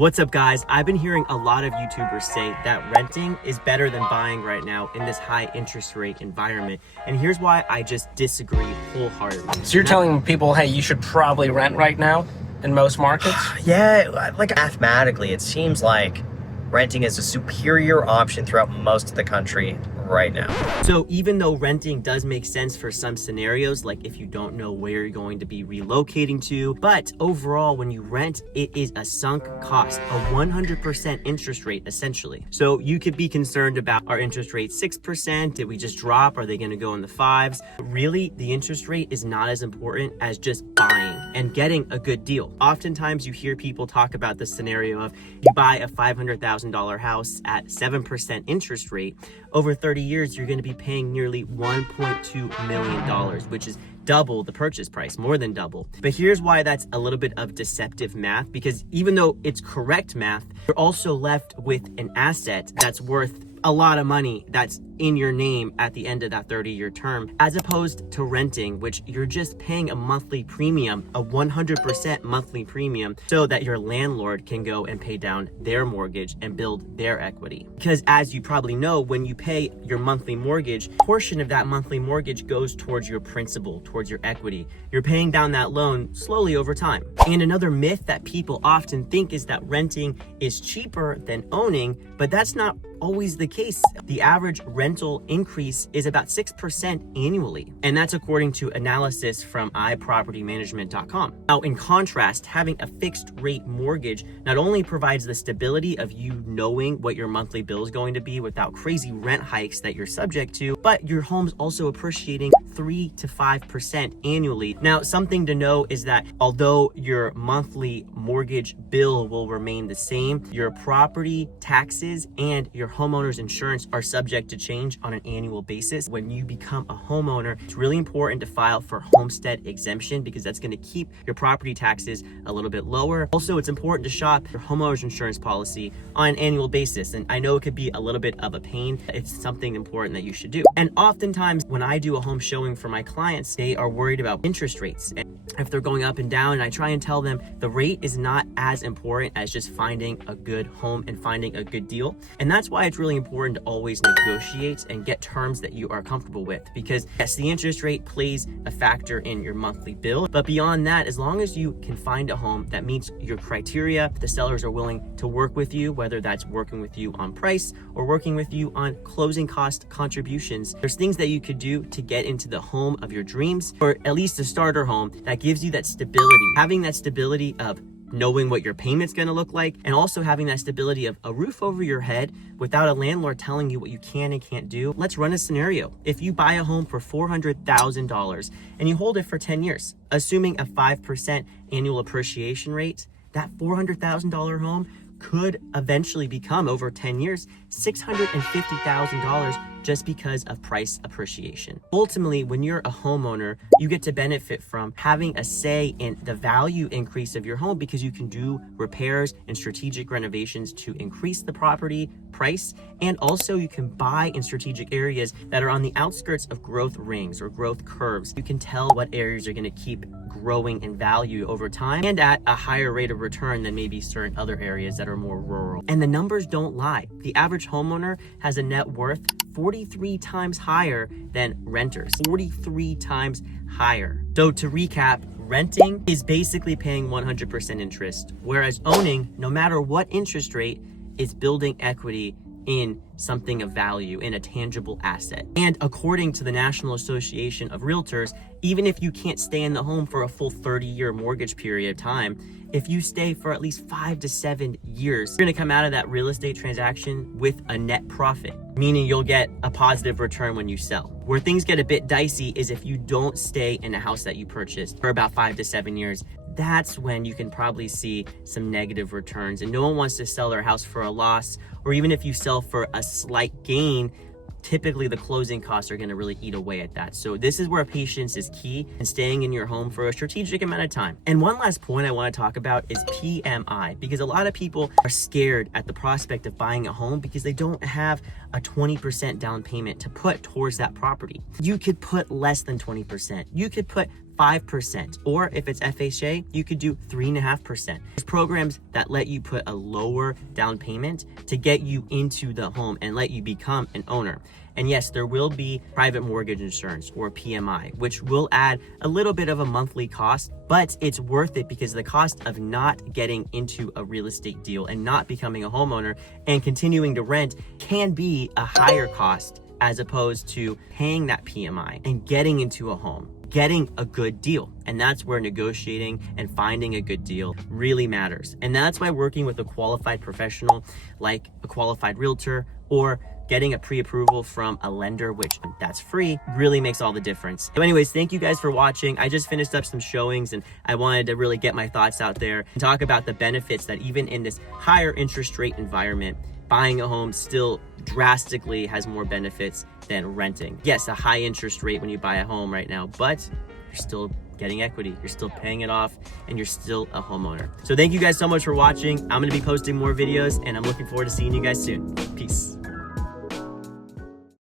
What's up, guys? I've been hearing a lot of YouTubers say that renting is better than buying right now in this high interest rate environment. And here's why I just disagree wholeheartedly. So you're telling people, hey, you should probably rent right now in most markets? Yeah, like mathematically, it seems like renting is a superior option throughout most of the country right now. So even though renting does make sense for some scenarios, like if you don't know where you're going to be relocating to, but overall, when you rent, it is a sunk cost, a 100% interest rate, essentially. So you could be concerned about, our interest rate 6%? Did we just drop? Are they going to go in the 5s? Really, the interest rate is not as important as just buying and getting a good deal. Oftentimes you hear people talk about the scenario of you buy a $500,000 house at 7% interest rate. Over 30 years, you're going to be paying nearly $1.2 million, which is double the purchase price, more than double. But here's why that's a little bit of deceptive math, because even though it's correct math, you're also left with an asset that's worth a lot of money that's in your name at the end of that 30-year term, as opposed to renting, which you're just paying a monthly premium, a 100% monthly premium, so that your landlord can go and pay down their mortgage and build their equity. Because as you probably know, when you pay your monthly mortgage, a portion of that monthly mortgage goes towards your principal, towards your equity. You're paying down that loan slowly over time. And another myth that people often think is that renting is cheaper than owning, but that's not always the case. The average rental increase is about 6% annually, and that's according to analysis from iPropertyManagement.com. Now, in contrast, having a fixed rate mortgage not only provides the stability of you knowing what your monthly bill is going to be without crazy rent hikes that you're subject to, but your home's also appreciating 3 to 5% annually. Now, something to know is that although your monthly mortgage bill will remain the same, your property taxes and your homeowner's insurance are subject to change on an annual basis. When you become a homeowner, it's really important to file for homestead exemption because that's going to keep your property taxes a little bit lower. Also, it's important to shop your homeowner's insurance policy on an annual basis. And I know it could be a little bit of a pain. It's something important that you should do. And oftentimes when I do a home showing for my clients, they are worried about interest rates. And if they're going up and down, and I try and tell them the rate is not as important as just finding a good home and finding a good deal. And that's why it's really important to always negotiate and get terms that you are comfortable with, because yes, the interest rate plays a factor in your monthly bill, but beyond that, as long as you can find a home that meets your criteria, the sellers are willing to work with you, whether that's working with you on price or working with you on closing cost contributions. There's things that you could do to get into the home of your dreams, or at least a starter home that gives you that stability. Having that stability of knowing what your payment's going to look like, and also having that stability of a roof over your head without a landlord telling you what you can and can't do. Let's run a scenario. If you buy a home for $400,000 and you hold it for 10 years, assuming a 5% annual appreciation rate, that $400,000 home could eventually become, over 10 years, $650,000 just because of price appreciation. Ultimately, when you're a homeowner, you get to benefit from having a say in the value increase of your home because you can do repairs and strategic renovations to increase the property price. And also you can buy in strategic areas that are on the outskirts of growth rings or growth curves. You can tell what areas are going to keep growing in value over time and at a higher rate of return than maybe certain other areas that are more rural. And the numbers don't lie. The average homeowner has a net worth 43 times higher than renters, 43 times higher. So to recap, renting is basically paying 100% interest, whereas owning, no matter what interest rate, is building equity in something of value, in a tangible asset. And according to the National Association of Realtors, even if you can't stay in the home for a full 30-year mortgage period of time, if you stay for at least 5 to 7 years, you're gonna come out of that real estate transaction with a net profit, meaning you'll get a positive return when you sell. Where things get a bit dicey is if you don't stay in a house that you purchased for about 5 to 7 years. That's when you can probably see some negative returns, and no one wants to sell their house for a loss, or even if you sell for a slight gain, typically the closing costs are going to really eat away at that. So this is where patience is key and staying in your home for a strategic amount of time. And one last point I want to talk about is PMI, because a lot of people are scared at the prospect of buying a home because they don't have a 20% down payment to put towards that property. You could put less than 20%. You could put 5%. Or if it's FHA, you could do 3.5%. There's programs that let you put a lower down payment to get you into the home and let you become an owner. And yes, there will be private mortgage insurance or PMI, which will add a little bit of a monthly cost, but it's worth it because the cost of not getting into a real estate deal and not becoming a homeowner and continuing to rent can be a higher cost as opposed to paying that PMI and getting into a home, getting a good deal. And that's where negotiating and finding a good deal really matters. And that's why working with a qualified professional like a qualified realtor or getting a pre-approval from a lender, which that's free, really makes all the difference. So anyways, thank you guys for watching. I just finished up some showings and I wanted to really get my thoughts out there and talk about the benefits that even in this higher interest rate environment, buying a home still drastically has more benefits than renting. Yes, a high interest rate when you buy a home right now, but you're still getting equity, you're still paying it off, and you're still a homeowner. So thank you guys so much for watching. I'm gonna be posting more videos and I'm looking forward to seeing you guys soon. Peace.